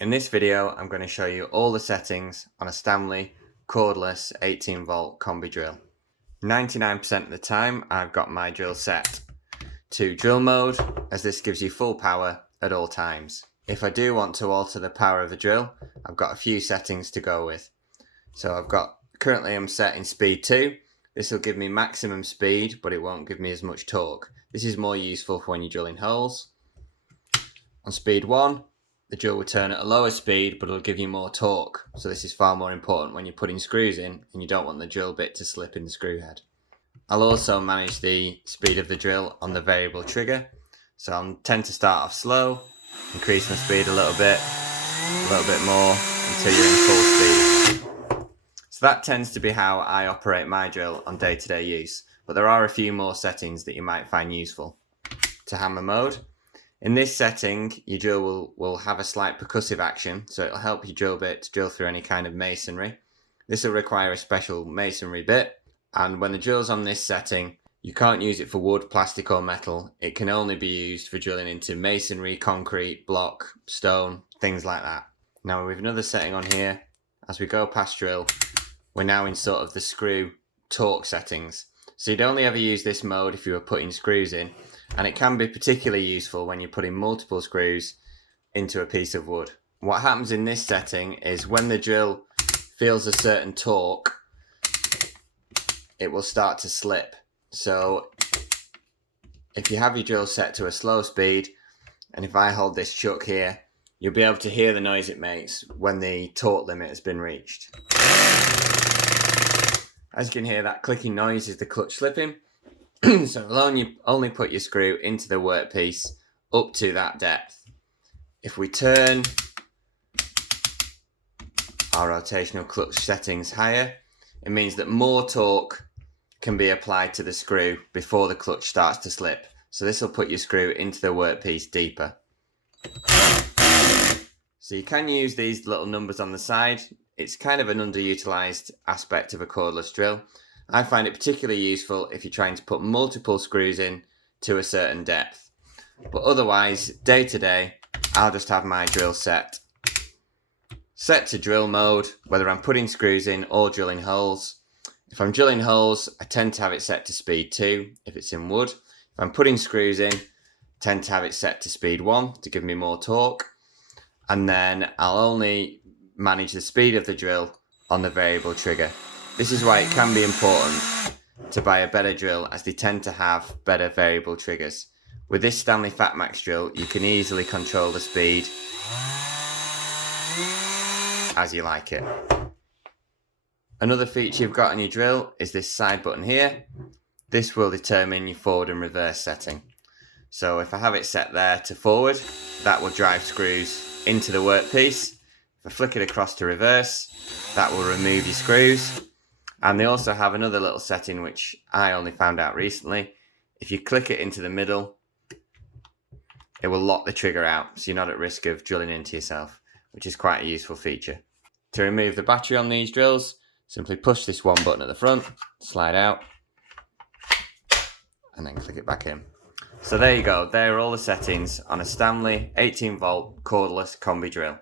In this video, I'm going to show you all the settings on a Stanley cordless 18 volt combi drill. 99% of the time, I've got my drill set to drill mode, as this gives you full power at all times. If I do want to alter the power of the drill, I've got a few settings to go with. So currently I'm set in speed 2. This will give me maximum speed, but it won't give me as much torque. This is more useful for when you're drilling holes. On speed 1, the drill will turn at a lower speed, but it'll give you more torque. So this is far more important when you're putting screws in and you don't want the drill bit to slip in the screw head. I'll also manage the speed of the drill on the variable trigger. So I'll tend to start off slow, increase my speed a little bit more until you're in full speed. So that tends to be how I operate my drill on day-to-day use. But there are a few more settings that you might find useful. To hammer mode. In this setting, your drill will have a slight percussive action, so it'll help your drill bit to drill through any kind of masonry. This will require a special masonry bit, and when the drill's on this setting, you can't use it for wood, plastic or metal. It can only be used for drilling into masonry, concrete, block, stone, things like that. Now with another setting on here, as we go past drill, we're now in sort of the screw torque settings. So you'd only ever use this mode if you were putting screws in, and it can be particularly useful when you're putting multiple screws into a piece of wood. What happens in this setting is when the drill feels a certain torque, it will start to slip. So if you have your drill set to a slow speed, and if I hold this chuck here, you'll be able to hear the noise it makes when the torque limit has been reached. As you can hear, that clicking noise is the clutch slipping. So only put your screw into the workpiece up to that depth. If we turn our rotational clutch settings higher, it means that more torque can be applied to the screw before the clutch starts to slip. So this will put your screw into the workpiece deeper. So you can use these little numbers on the side. It's kind of an underutilized aspect of a cordless drill. I find it particularly useful if you're trying to put multiple screws in to a certain depth. But otherwise, day to day, I'll just have my drill set to drill mode, whether I'm putting screws in or drilling holes. If I'm drilling holes, I tend to have it set to speed 2 if it's in wood. If I'm putting screws in, I tend to have it set to speed 1 to give me more torque. And then I'll only manage the speed of the drill on the variable trigger. This is why it can be important to buy a better drill, as they tend to have better variable triggers. With this Stanley Fatmax drill, you can easily control the speed as you like it. Another feature you've got on your drill is this side button here. This will determine your forward and reverse setting. So if I have it set there to forward, that will drive screws into the workpiece. If I flick it across to reverse, that will remove your screws. And they also have another little setting which I only found out recently. If you click it into the middle, it will lock the trigger out, so you're not at risk of drilling into yourself, which is quite a useful feature. To remove the battery on these drills, simply push this one button at the front, slide out, and then click it back in. So there you go, there are all the settings on a Stanley 18 volt cordless combi drill.